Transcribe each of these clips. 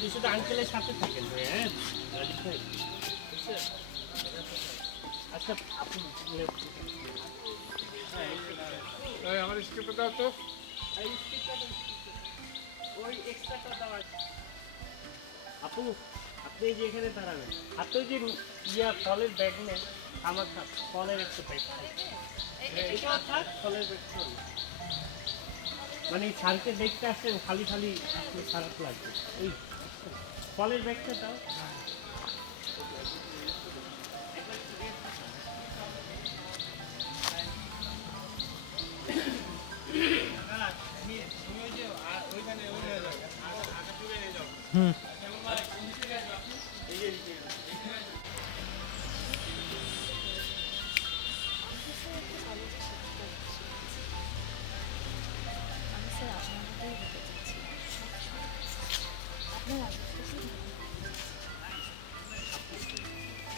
আপনি শুধু আঙ্কেলের সাথে থাকেন হ্যাঁ আচ্ছা আপনি আমার স্ক্রিপ্টটা দাও তো। ওই এক্সট্রাটা দেওয়া আপু আপনি যে এখানে দাঁড়াবেন আপনি যে ফলের ব্যাগ নেন আমার ফলের একটা ব্যাগ এটা থাক ফলের ব্যাগ মানে স্যারকে দেখতে আসছেন খালি খালি আসলে খারাপ লাগবে ওই ফলের ব্যাগটা দাও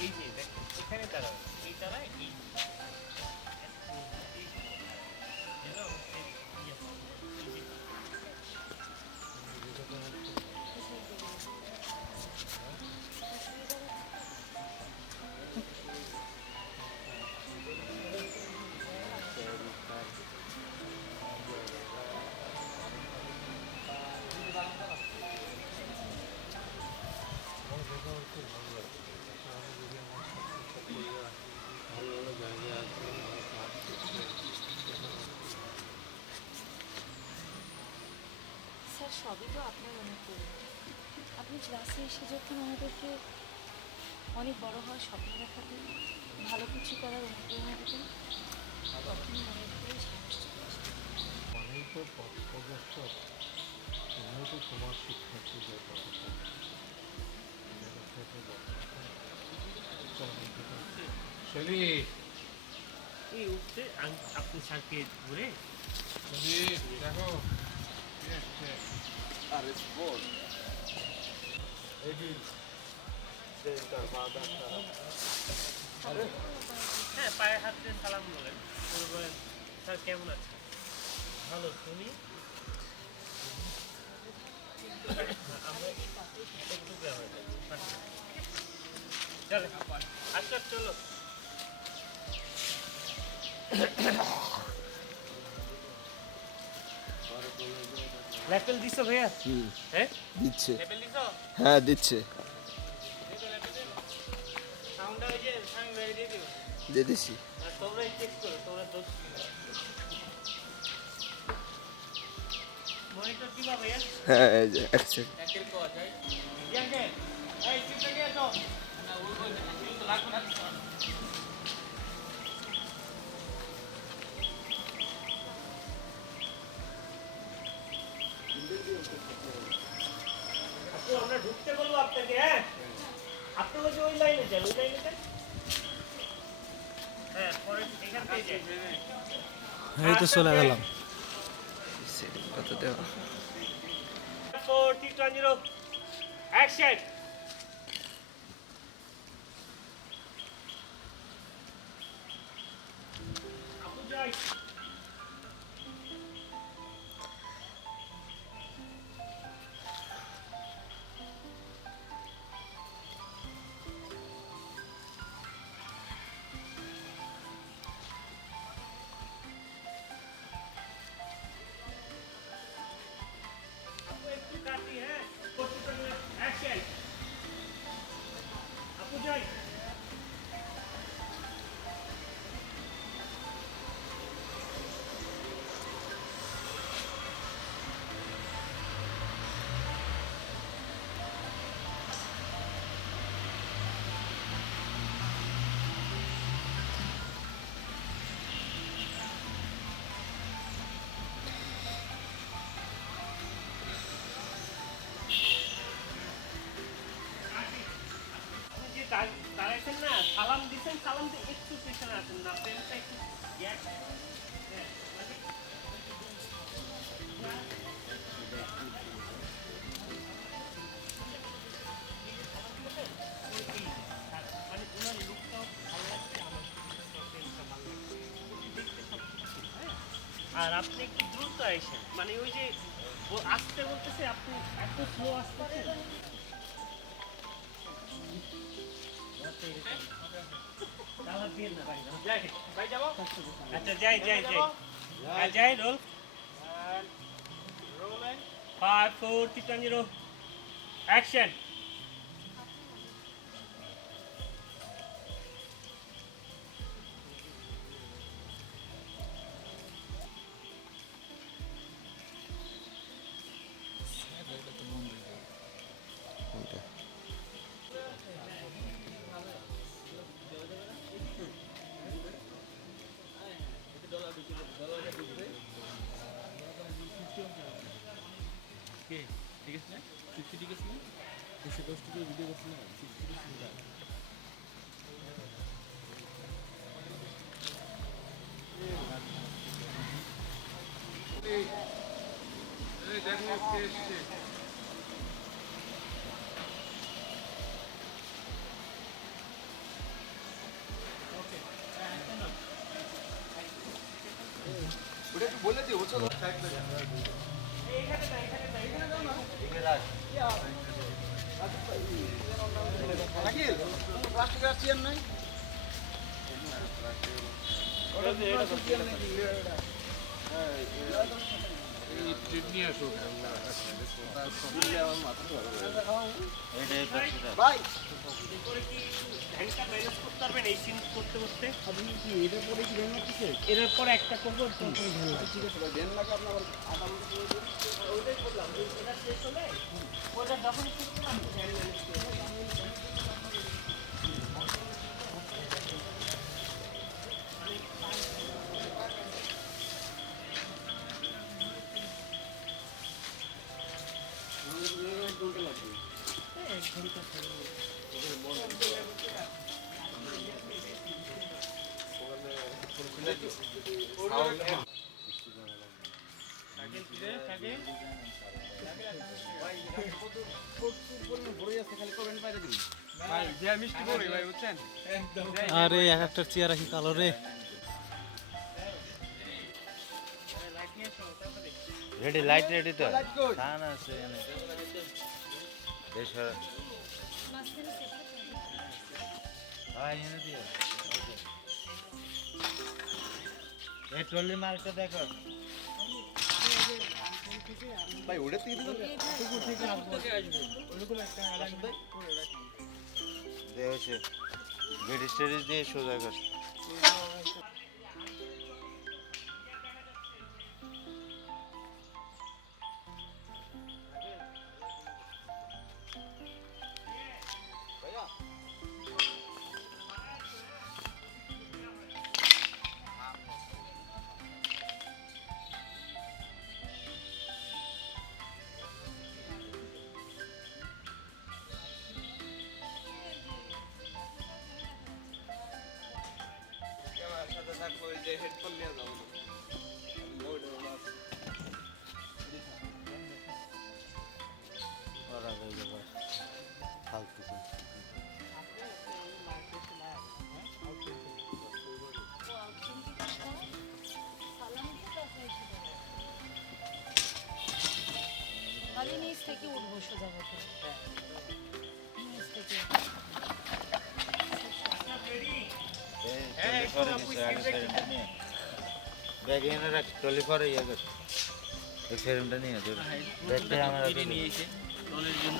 এই যে দেখেন এখানে দাঁড়াও এই দাঁড়ায় এই স্যার সবই তো আপনার মনে করুন আপনি ক্লাসে এসে যখন আমাদেরকে অনেক বড় হওয়ার স্বপ্ন দেখাতেন ভালো কিছু করার অনুপ্রেরণা দিতেন তখনই মনে করে সাহস চলে আসে। অনেক তো পথপ্রদর্শক, তুমিও তো তোমার শিক্ষার্থীদের কথা শৈলী, এই উঠছে আপনি স্যারকে ঘুরে দেখো হ্যাঁ পায়ে হাত দিয়ে সালাম বলেন বলেন স্যার কেমন আছে ভালো তুমি আমরা একটু গ্রামে চলো আচ্ছা চলো লেভেল দিছো ভাইয়া হ্যাঁ দিচ্ছে, লেভেল দিছো হ্যাঁ দিচ্ছে, সাউন্ডটা ওই যে সাউন্ড বেরিয়ে দিয়ে দিও দিয়ে দিছি। আর তোমরাই চেক করো তোমরা দোষ মনিটর দিবা ভাইয়া হ্যাঁ এই যে এক সেকেন্ড। একের কো যায় ইয়াকে এই চিপে গিয়ে তো না ওই ওই তো লাগবে না আপু আমরা ঢুকতে বলবো আপনাকে হ্যাঁ আপনি বলছে ওই লাইনে যান ওই লাইনে যান হ্যাঁ পরে এখান থেকে যান এই তো চলে গেলাম সেকেন্ড কত দেওয়া? 4 3 অ্যাকশন আপু যাই আপু একটু কাটি হ্যাঁ অ্যাকশন আপু যাই আপনি যে দাঁড়াইছেন না সালাম দিচ্ছেন সালাম দিয়ে একটু পেছনে আছেন না প্রেমটা একটু গ্যাপ হ্যাঁ মানে ওনার লুকটাও ভালো লাগছে আমার প্রেমটা ভালো লাগছে দেখতে সব কিছু হ্যাঁ আর আপনি একটু দ্রুত আইসেন মানে ওই যে ও আসতে বলতেছে আপনি এত স্লো আসতেছেন দাওয়াত দিয়ে না ভাই ভাই যাবো আচ্ছা যাই হ্যাঁ যাই রোল 5 4 3 2 0 অ্যাকশন ভাই এরপরে কি ভ্যানটা ম্যানেজ করতে পারবেন এই সিন করতে করতে আপনি কি এটার পরে কি ভ্যান লাগতেছে এর পরে একটা করবো তারপরে ভ্যান লাগবে ঠিক আছে ভ্যান লাগে আপনার আধা ঘন্টা করে দিন ওইটাই বললাম এটা শেষ হলে ওটা যখন শেষ করলাম ভ্যান ম্যানেজ করে আরে এক একটা চেয়ার রাখি কালো রে রেডি লাইট রেডি তো ফ্যান আছে দেশ ভাই এনে দিও এই ট্রলি মার্কটা দেখো ভাই ওটা থেকে দেখছে গেট স্টেজ দিয়ে সোজা কর হেডফোন নিয়ে যাবো ওরা হয়ে যাবে ফালতু খালি নিচ থেকে উঠবো সোজা কথা নিচ থেকে ব্যাগ এনে রাখ ট্রলি পরে ইয়ে কর এই সেরমটা নিয়ে ব্যাগটা আমার নিয়েছে ট্রলির জন্য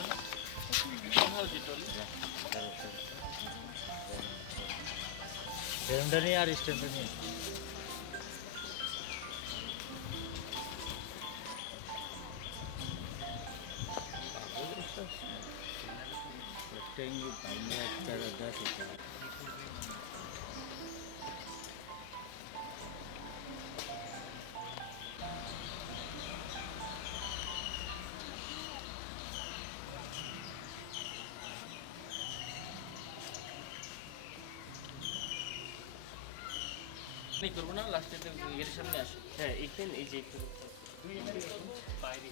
সেরমটা নিয়ে আর স্ট্যান্ডটা নিয়ে করবো না লাস্টে গেটের সামনে আসে হ্যাঁ এইখানে এই যে বাইরে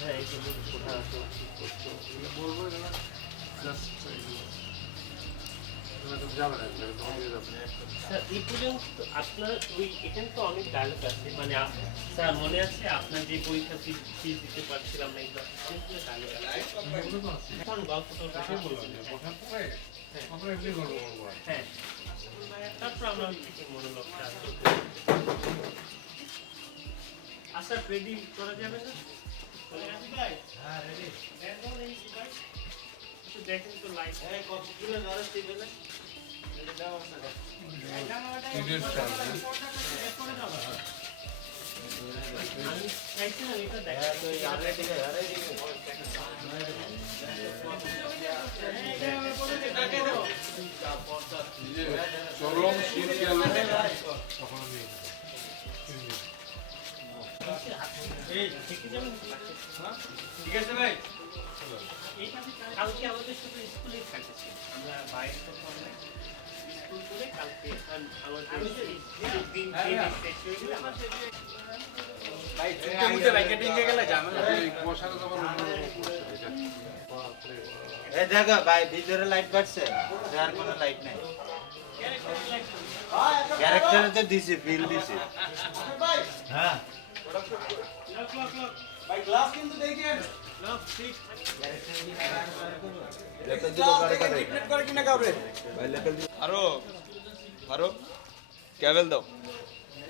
হ্যাঁ এই যে বলবো স্যার এই পর্যন্ত আপনার ওই এখানে তো অনেক ডায়লগ আছে মানে স্যার মনে আছে আপনার যে পরীক্ষা ফিস দিতে পারছিলাম না এগুলো ডায়লগ আছে এখন গল্পটা কথা বলছিলেন হ্যাঁ তারপর আমরা থেকে মনোলগটা আচ্ছা রেডি করা যাবে না ভাই হ্যাঁ রেডি দেখেন তো লাইট কতগুলো ধরে টেবিলে চরম শীত গেল তখন আমি ঠিক আছে ভাই কালকে আমাদের সাথে স্কুলে থাকছে আমরা বাইরে তো স্কুল করে কালকে আমাদের দিন ভাই ছুটে মুটে বাইকে টিকে গেলে ঝামেলা এই কুয়াশাটা তো আমার অন্যরকম এই দেখো ভাই ভিতরে লাইট বাড়ছে আর কোনো লাইট নাই ক্যারেক্টারে তো দিছি ফিল দিছি হ্যাঁ ভাই গ্লাস কিন্তু দেখেন গ্লাস ঠিক ফারুক ফারুক ক্যাবেল দাও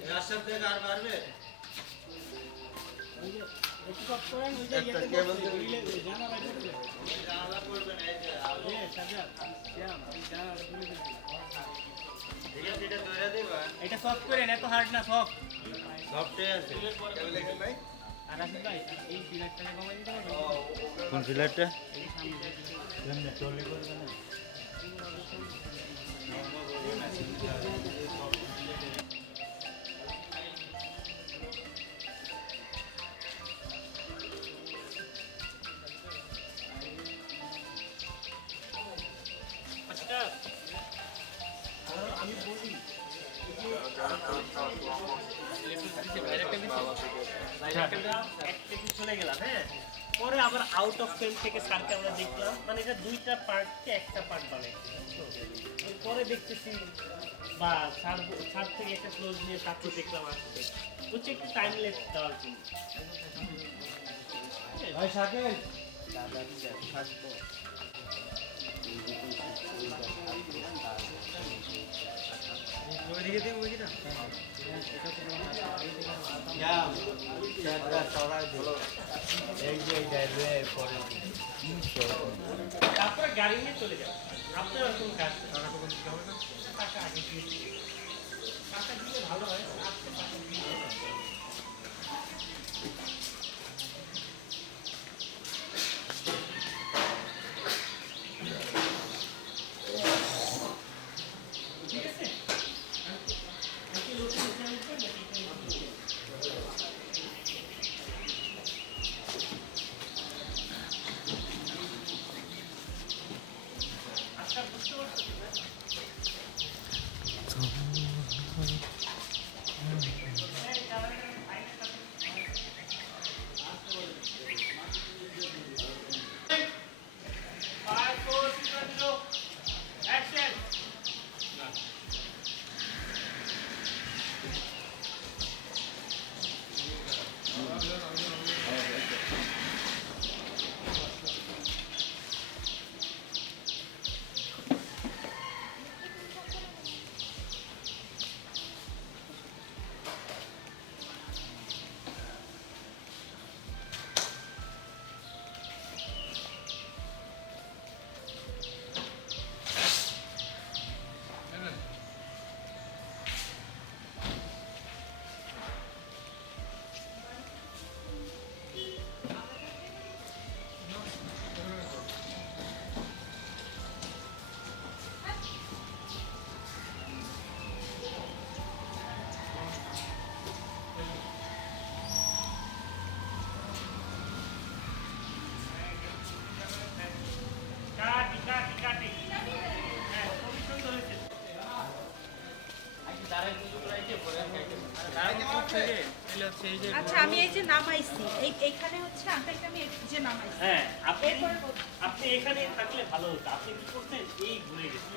রাস্তার থেকে আর পারবে একটা ক্যাবেল দাও জানালা করবে না এই যে এটা ধরে দিবা এটা সফট করেন এত হার্ড না সফট সফটে আছে ক্যাবেল এখানে নাই আর রাশিদ ভাই এই ফিলারটাকে কমাই দিতে পারবেন কোন ফিলারটা এই সামনে কেমনে টলি করবে না আচ্ছা আমি বলি চলে গেলাম হ্যাঁ পরে আবার আউট অফ ফ্রেম থেকে স্যারকে আমরা দেখলাম মানে এটা দুইটা পার্টকে একটা পার্ট বানাইছে পরে দেখতেছি বা স্যার থেকে একটা ক্লোজ নিয়ে তাকে দেখলাম আসতে হচ্ছে একটু টাইমলেস দেওয়ার জন্য ভাই শাকিল তারপরে গাড়ি নিয়ে চলে যাবে আপনার আর কোনো কাজ টাকা আগে দিয়ে টাকা দিলে ভালো হয় আজকে টাকা দিয়ে ঠিক আছে আচ্ছা বুঝতে পারছো আচ্ছা আমি এই যে নামাইছি এইখানে হচ্ছে আঙ্কেলকে আমি এই যে নামাইছি হ্যাঁ আপনি এরপরে আপনি এখানে থাকলে ভালো হতো আপনি কি করতেন এই ঘুরে গেছেন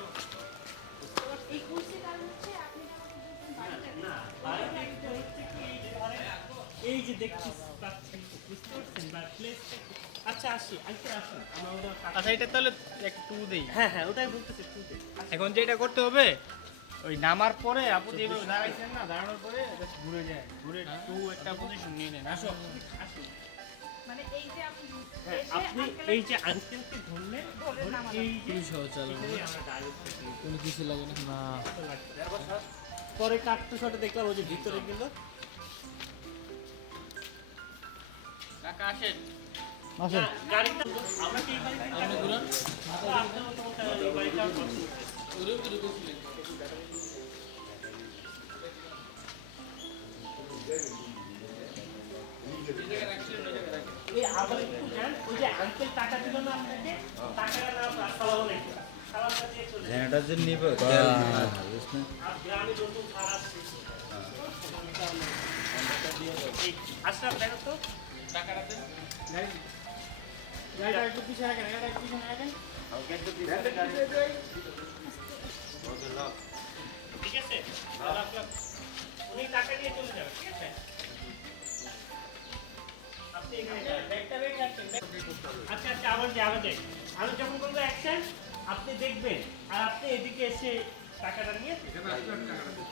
এই কুর্সির কারণ হচ্ছে আপনি আমাকে বলছেন না বাইরে একটা হচ্ছে কি এই যে ধরেন, এই যে দেখতে পাচ্ছেন বুঝতে পারছেন বা প্লেসটা। আচ্ছা আসি আজকে আসুন আমরা ওটা আচ্ছা এটা তাহলে একটু দেই। হ্যাঁ হ্যাঁ ওটাই বলতেছি টু দে। এখন যেটা করতে হবে ওই নামার পরে আপু যেভাবে দাঁড়াইছেন না, দাঁড়ানোর পরে just ঘুরে যায়, ঘুরে টু একটা পজিশন নিয়ে নেন। আসো আসুন মানে এই যে আপনি হ্যাঁ এসে আপনি uncle-এর এই যে আঙ্কেলকে ধরলেন ধরে ধরে নামালেন। এই যে চালানো এখানেই আমরা ডাইরেক্ট দেখি কোনো কিছু লাগে না। না পরে কাটতে শটে দেখলাম ওই যে ভিতরে গেল। কাকা আসেন। না, গাড়িটা আমরা কি এই বাড়িতে কাটবো? আপনার মতো মতো এই বাড়িটা আর পছন্দ হয়েছে। এই আবার একটু যান, ওই যে আঙ্কেল টাকা দিল না আপনাকে, টাকাটা না আসসালামু আলাইকুম। সালামটা দিয়ে চলে যান। জেনারেটর যে নিবে আর গ্রামে নতুন খার আসছে। এই আশরাফ দেখো তো টাকাটা দেন। গাড়িটা একটু পিছনে রাখেন, গাড়িটা একটু পিছনে রাখেন। ঠিক আছে? উনি টাকা নিয়ে চলে যাবে, ঠিক আছে? আপনি এখানে যান। আচ্ছা আচ্ছা আবার যাই। আমি যখন বলবো অ্যাকশন আপনি দেখবেন আর আপনি এদিকে এসে টাকাটা নিয়ে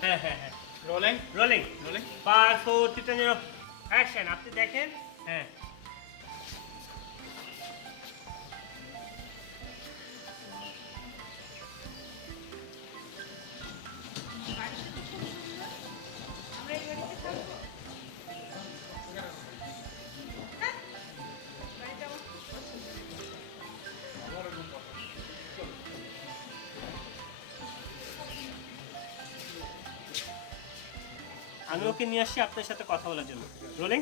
হ্যাঁ হ্যাঁ হ্যাঁ রোলিং রোলিং রোলিং 5 4 3 2 অ্যাকশন আপনি দেখেন হ্যাঁ বাড়িটা তো খুব সুন্দর। আমরা এই বাড়িতে থাকবো। হ্যাঁ, বাড়িটা আমার খুব পছন্দ। আমি ওকে নিয়ে আসছি আপনার সাথে কথা বলার জন্য রোলিং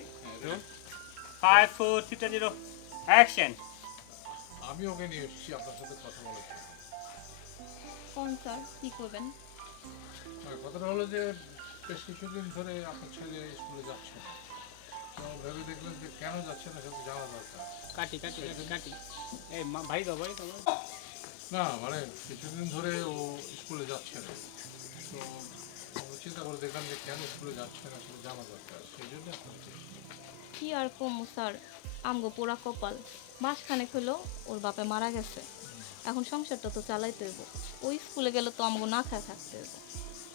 5 4 3 2 অ্যাকশন আমি ওকে নিয়ে এসেছি আপনার সাথে কথা বলার জন্য। কোন স্যার কী করবেন? আর কথাটা হলো যে বেশ কিছুদিন ধরে আপনার ছেলে স্কুলে যাচ্ছে না। তো ভেবে দেখলেন যে কেন যাচ্ছে না সেটা জানা দরকার। কাটি কাটি কাটি কাটি। এই ভাই দাও ভাই দাও। না মানে কিছুদিন ধরে ও স্কুলে যাচ্ছে না, তো আমরা চিন্তা করে দেখলাম যে কেন স্কুলে যাচ্ছে না সেটা জানা দরকার, সেই জন্য আপনাকে। কি আর কমু স্যার, আমগো পোড়া কপাল। মাসখানেক হলো ওর বাপে মারা গেছে, এখন সংসারটা তো চালাইতে হইব। ওই স্কুলে গেলে তো আমগো না খায় থাকতে হইব।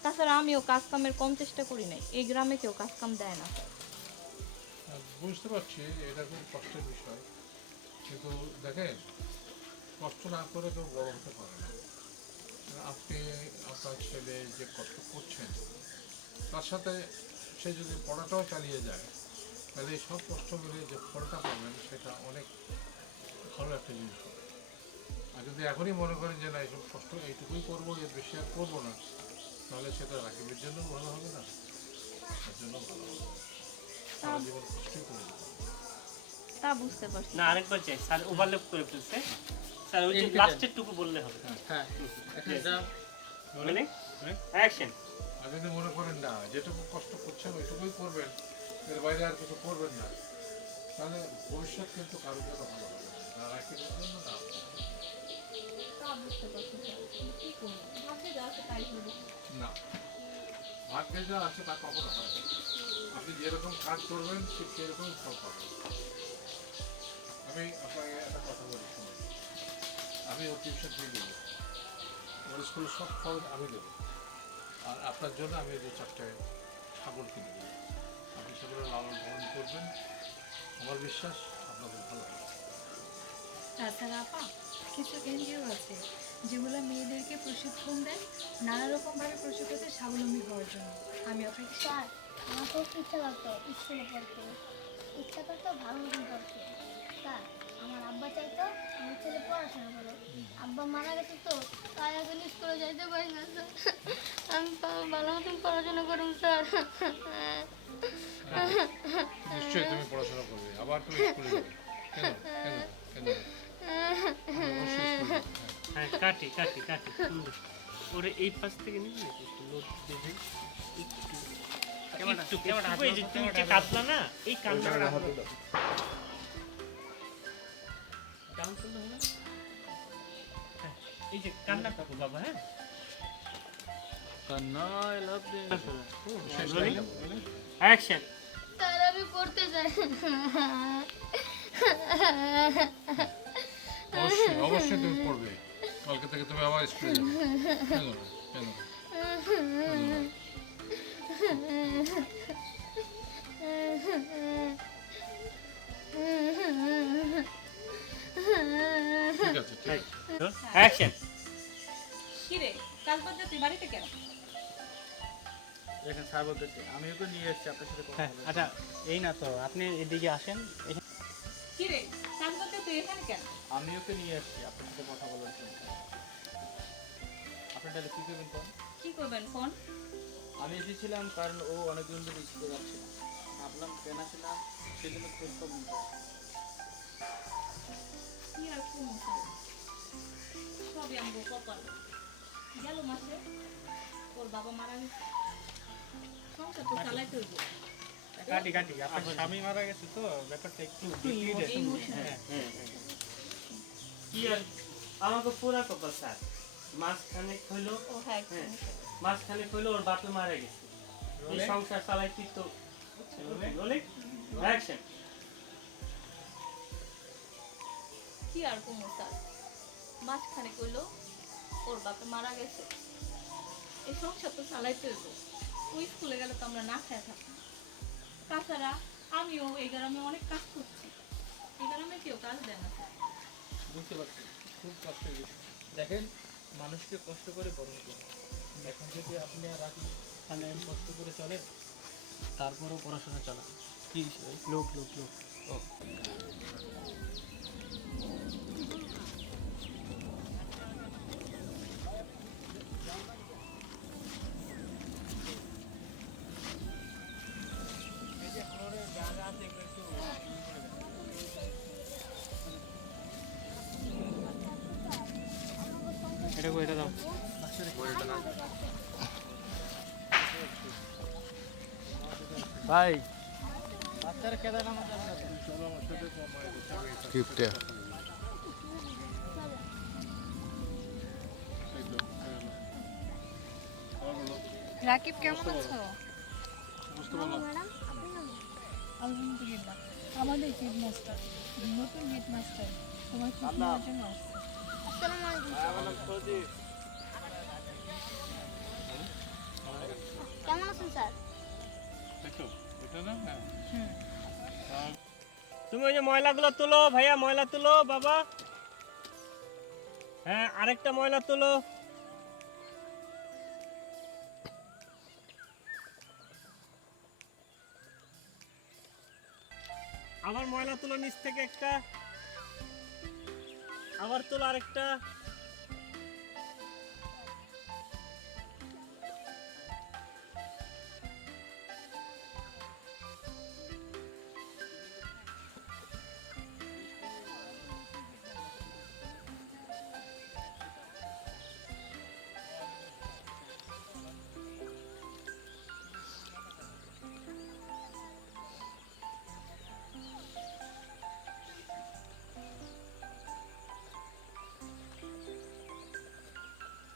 তাছাড়া আমিও কাজ কামের কম চেষ্টা করি নাই, এই গ্রামে কেউ কাজ কাম দেয় না স্যার। বুঝতে পারছি এটা খুব কষ্টের বিষয়, কিন্তু দেখেন কষ্ট না করে কেউ বড় হতে পারে না। আপনি আপনার ছেলে যে কষ্ট করছেন তার সাথে সে যদি পড়াটাও চালিয়ে যায় তাহলে এই সব কষ্ট মিলিয়ে যে ফলটা পাবেন সেটা অনেক ভালো একটা জিনিস হবে। আর যদি এখনই মনে করেন যে না এইসব কষ্ট এইটুকুই করবো, এর বেশি আর করবো না, তাহলে সেটা রাকিবের জন্য ভালো হবে না, তার জন্য ভালো হবে। সারা জীবন কষ্টই করে দেবে। তা বুঝতে পারছি। না আরেকবার চাই স্যার ওভারল্যাপ করে ফেলছে স্যার ওই যে এদিকে লাস্টের টুকু বললে হবে হ্যাঁ এখন যাও। রোলিং অ্যাকশন আর যদি মনে করেন না যেটুকু কষ্ট করছেন ওইটুকুই করবেন, এর বাইরে আর কিছু করবেন না, তাহলে ভবিষ্যৎ কিন্তু কারোর জন্য ভালো হবে না, না রাকিবের জন্য না আপনার জন্য। তা বুঝতে পারছি স্যার, কিন্তু কী করবো, ভাবতে যা আছে তাই হইব। না, ভাগ্যে যা আছে তা কখনো হয় না। আপনি যেরকম কাজ করবেন ঠিক সেরকম ফল পাবেন। আমি আপনাকে একটা কথা বলি শুনুন, আমি ওর টিউশন ফি দেবো, ওর স্কুলের সব খরচ আমি দেবো, আর আপনার জন্য আমি 2-4টে ছাগল কিনে দেবো। আপনি সেগুলো লালন পালন করবেন, আমার বিশ্বাস আপনাদের ভালো হবে। তাছাড়া আপা কিছু এনজিও আছে যেগুলো মেয়েদেরকে প্রশিক্ষণ দেয় নানা রকমভাবে প্রশিক্ষণ স্বাবলম্বী হওয়ার জন্য। আমি আপনাকে স্যার আমার খুব ইচ্ছা করতো স্কুলে পড়তে, ইচ্ছা করতো ভালো মতন পড়তে। স্যার আমার আব্বা চাইতো আমার ছেলে পড়াশোনা করো, আব্বা মারা গেছে তো তাই এখন স্কুলে যাইতে পারি না স্যার। আমি ভালো মতন পড়াশোনা করুন স্যার। নিশ্চয়ই তুমি পড়াশোনা করবে, আবার তুমি স্কুলে যাবে। কেন কেন কেন অবশ্যই স্কুলে যাবে। হ্যাঁ কাটি কাটি কাটি সুন্দর। ওরে এই পাশ থেকে নিবি নাকি একটু লোড দেবে একটু একটু একটু এই যে তুমি যে কাটলা না এই কাটলা ডাউন করলে হবে না? হ্যাঁ, এই যে কান্না কাকু বাবা হ্যাঁ কান্নায় লাভ দিয়ে অ্যাকশন। স্যার আমি পড়তে চাই। অবশ্যই অবশ্যই তুমি পড়বে, কালকে থেকে তুমি আবার স্কুলে যাবে। কেন কেন ঠিক আছে ঠিক আছে। অ্যাকশন। কি রে কাল বাদ তুই বাড়িতে কেন? এখানে স্যার বলতেছে আমি ওকে নিয়ে এসেছি আপনার সাথে কথা হ্যাঁ বলার আচ্ছা এই না তো, আপনি এদিকে আসেন। কি রে কাল বাদ তুই এখানে কেন? জন্য। আমি ওকে নিয়ে এসেছি আপনার সাথে কথা বলার জন্য। আপনি তাহলে কী করবেন কোন? কি করবেন ফোন? আমি এসেছিলাম কারণ ও অনেকদিন ধরে স্কুলে যাচ্ছে না, ভাবলাম কেন আসে না সেজন্য খোঁজ খবর নিতে আসি। কি আর করবো স্যার? সবই আমগো কপাল। গেল মাসে ওর বাবা মারা গেছে, সংসার তো চালাইতে হইব। কাটি কাটি, আপনার স্বামী মারা গেছে তো ব্যাপারটা একটু হ্যাঁ হ্যাঁ হ্যাঁ। কি আর আমাকে পুরা কপাল স্যার, মাঝখানে হইলো ও হ্যাঁ হ্যাঁ মাঝখানে হইলো ওর বাপে মারা গেছে, এই সংসার চালাইতে তো বলে। অ্যাকশন। কি আর করবো স্যার? মাঝখানে কইলো ওর বাপে মারা গেছে, এই সংসার তো চালাইতে হইব। ওই স্কুলে গেলে তো আমরা না খেয়ে থাকি। তাছাড়া আমিও এই গ্রামে অনেক কাজ করছি, এই গ্রামে কেউ কাজ দেয় না স্যার। বুঝতে পারছি, খুব কষ্টের বিষয়। দেখেন, মানুষকে কষ্ট করে বড় হতে হয়। এখন যদি আপনি আর রাখি মানে কষ্ট করে চলেন, তারপরেও পড়াশোনা চালান। কি লোক লোক লোক এটা কো এটা দাও। ভাই বাচ্চারা কেদারনাথ যাবে না কেন? গিফটে রাকিব কেমন আছো? বুঝতে পারলাম। ম্যাডাম আপনি না আলহামদুলিল্লাহ। আমাদের হেডমাস্টার, নতুন হেডমাস্টার তোমার খোঁজ নেওয়ার জন্য আসছে। আসসালামু আলাইকুম। কেমন আছেন স্যার? দেখো এটা না হ্যাঁ তুমি ওই যে ময়লাগুলো তুলো ভাইয়া, ময়লা তুলো বাবা। হ্যাঁ আরেকটা ময়লা তুলো। আবার ময়লা তুলো নিচ থেকে একটা, আবার তুলো আরেকটা।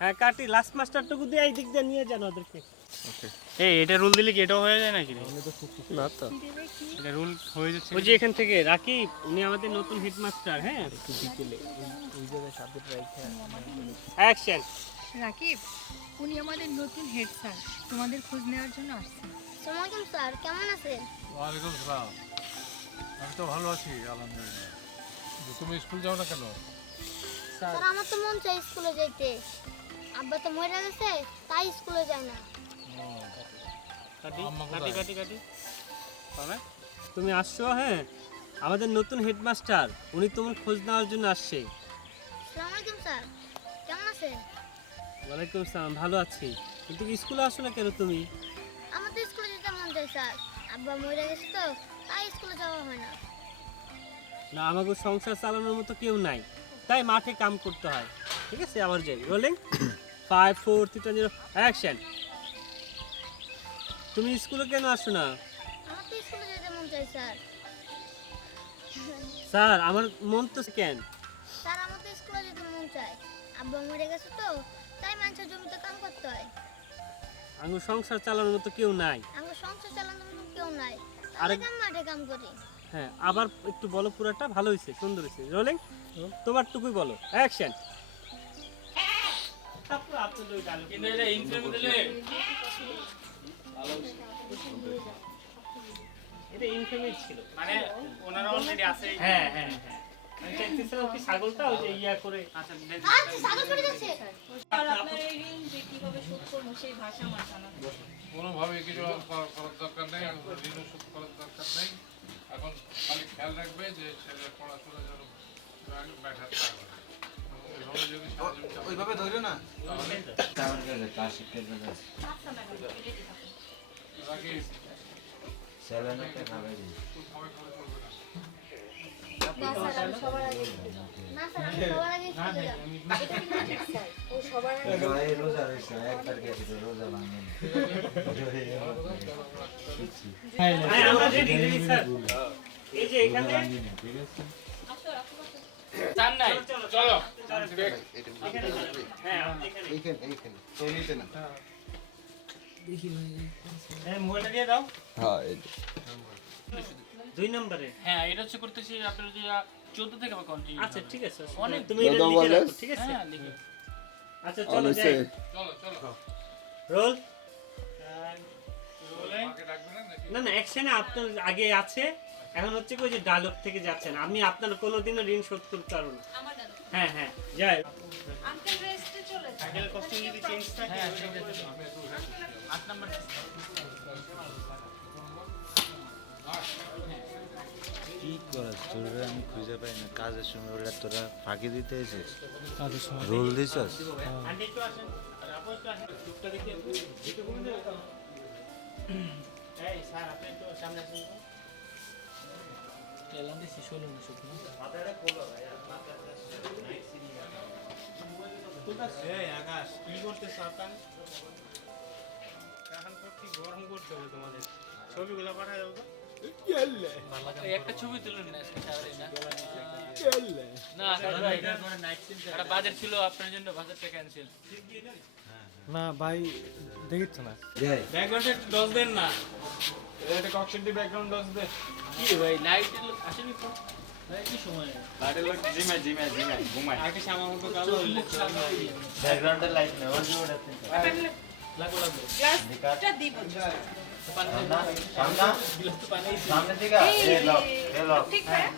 হ্যাঁ কাটি, লাস্ট মাস্টারটুকু দিয়ে এই দিক দিয়ে নিয়ে যান ওদেরকে। এই এটা রুল দিলে কি এটাও হয়ে যায় নাকি রে? না তো এটা রুল হয়ে যাচ্ছে। ওই যে এখান থেকে রাকিব, উনি আমাদের নতুন হেডমাস্টার। হ্যাঁ অ্যাকশন। রাকিব, উনি আমাদের নতুন হেড স্যার, তোমাদের খোঁজ নেওয়ার জন্য আসছেন। আসসালামু আলাইকুম স্যার, কেমন আছেন? ওয়ালাইকুম সালাম। আমি তো ভালো আছি আলহামদুলিল্লাহ। তুমি স্কুল যাও না কেন? স্যার আমার তো মন চাই স্কুলে যাইতে, আব্বা তো মরে গেছে তাই স্কুলে যায় না। কাটি আম্মা কাটি কোথায়? কাটি কাটি। তুমি আসছো? হ্যাঁ আমাদের নতুন হেডমাস্টার, উনি তোমার খোঁজ নেওয়ার জন্য আসছে। আসসালামু আলাইকুম স্যার, কেমন আছেন? ওয়ালাইকুম আসসালাম, ভালো আছি। কিন্তু স্কুলে আসো না কেন তুমি? আমার তো স্কুলে যেতে মন চাই স্যার, আব্বা মরে গেছে তো তাই স্কুলে যাওয়া হয় না। না আমাকে সংসার চালানোর মতো কেউ নাই, তাই মাঠে কাম করতে হয়। ঠিক আছে আবার যাই। Rolling 5 4 3 2 0 action. তুমি স্কুলে কেন আসো না? আমার তো স্কুলে যেতে মন চাই স্যার। স্যার আমার মন তো কেন? স্যার আমার তো স্কুলে যেতে মন চাই, আব্বা মরে গেছে তো তাই মানুষের জমিতে কাম করতে হয়। আঙ্গুর সংসার চালানোর মতো কেউ নাই। আমার সংসার চালানোর মতো কেউ নাই, আরেক- তাহলে মাঠে কাম করি। হ্যাঁ, আবার একটু বলো, পুরাটা ভালো হয়েছে, সুন্দর হয়েছে। রোলিং, তোমার টুকুই বলো, অ্যাকশন। তারপর আপনাদের ওই ডায়লগ। কিন্তু এটা ইনফ্লেম দিলে এটা ইনফেমিট ছিল। মানে ওনারা অলরেডি আছে। হ্যাঁ হ্যাঁ হ্যাঁ, আমি চাইতেছিলাম কি ছাগলটা ওই যে ইয়া করে। আচ্ছা আচ্ছা ছাগল চলে যাচ্ছে। আর আপনার এই ঋণ যে কিভাবে শোধ করবো সেই ভাষা আমার জানা নেই। কোনোভাবে কিছু করার দরকার নেই, ঋণ শোধ করার দরকার নেই। এখন খালি খেয়াল রাখবে যে ছেলের পড়াশোনা যেন ব্যাঘাত না ঘটে। ওইভাবে যদি সাহায্য চালায়, ওইভাবে ধরে না তাহলে আমার কাছে কাজ শিখতে গেলে আচ্ছা ম্যাডাম, রেডি থাকুন। রাখি স্যালারিটা খাবে দিই। খুব ভয় করে চলবে না। না স্যার আমি সবার আগে শিখে যাব। না স্যার আমি সবার আগে শিখে যাব। এটা কিন্তু ঠিক স্যার। ও সবার আগে এই রোজা রয়েছে একবার গেছে রোজা ভাঙেন। হ্যাঁ, আমরা রেডি রেডি স্যার। এই যে এখানে ঠিক আছে। আসো, রাখো, রাখো। চান নাই চলো এখানে হ্যাঁ, আপনি এখানে। এইখানে তো নিতে না হ্যাঁ, মোবাইলটা দিয়ে দাও। হ্যাঁ এই 2 নম্বরে। হ্যাঁ এটা হচ্ছে করতেছি আপনার যে 14 থেকে আবার কন্টিনিউ আচ্ছা ঠিক আছে, অনেক- তুমি এটা দাদা লিখে বলে। রাখো, ঠিক আছে? হ্যাঁ লিখে আচ্ছা চলো যাই। চলো চলো রোল। বলে আমাকে ডাকবে না নাকি? না না, অ্যাকশনে আপনার আগে আছে, এখন হচ্ছে কি ওই যে ডায়লগ থেকে যাচ্ছেন। আমি আপনার কোনোদিনও ঋণ শোধ করতে পারবো না। আমার ডান। হ্যাঁ হ্যাঁ, যাই। আঙ্কেল রেস্টে চলে যান। আগের কস্টিউম যদি চেঞ্জ থাকে হ্যাঁ ওইটা ঠিক করে আছে দাও। 8 নাম্বার কি করার তোরা আমি খুঁজে পাই না, কাজের সময় ওরা তোরা ফাঁকি দিতে এসেছিস, রোল দিছস। আন্টি একটু আসেন, আর আপু একটু আসেন। চুপটা দেখি আপু। একটু ঘুরে যাবে তো। এই স্যার, আপনি একটু সামনে আসুন তো। এলান দিছি 16 না শুকনো মাথাটা খোলো ভাই, আর মাথাটা নাইট সিরিয়াল। এই আকাশ, কি করতেছ আপনার? এখন তো কি গরম করতে হবে তোমাদের। ছবিগুলো পাঠায় দাও তো। এই একটা ছবি তুলুন না আজকে সারাদিন না দাদা এটা নাইট সিন একটা বাজার ছিল আপনার জন্য বাজারটা ক্যান্সেল না ভাই দেখিচ্ছ না যাই ব্যাকগ্রাউন্ডে একটু ডস দেন না। এটা ককশন দি ব্যাকগ্রাউন্ড ডস দে। কি রে ভাই লাইট আসেনি তো ভাই কি সময় লাইটের লোক জিমায় ঘুমায়। আর কি সামা মতো কালো হইলে ব্যাকগ্রাউন্ডে লাইট নেই, ওই যে ওটা লাগো লাগো গ্লাসটা দিব সামনে থেকে এ লক ঠিক আছে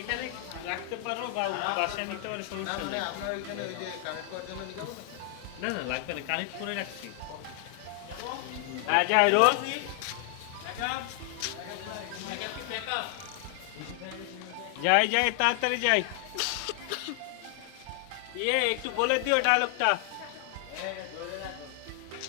এখানে রাখতে পারো বা বাসায় নিতে পারো, সমস্যা নেই। আপনার ওইখানে ওই যে কানেক্ট করার জন্য নিয়ে যাবো না না না, লাগবে না, কানেক্ট করে রাখছি। হ্যাঁ যাই রোল। যাই যাই, তাড়াতাড়ি যাই। একটু বলে দিও ডায়লগটা।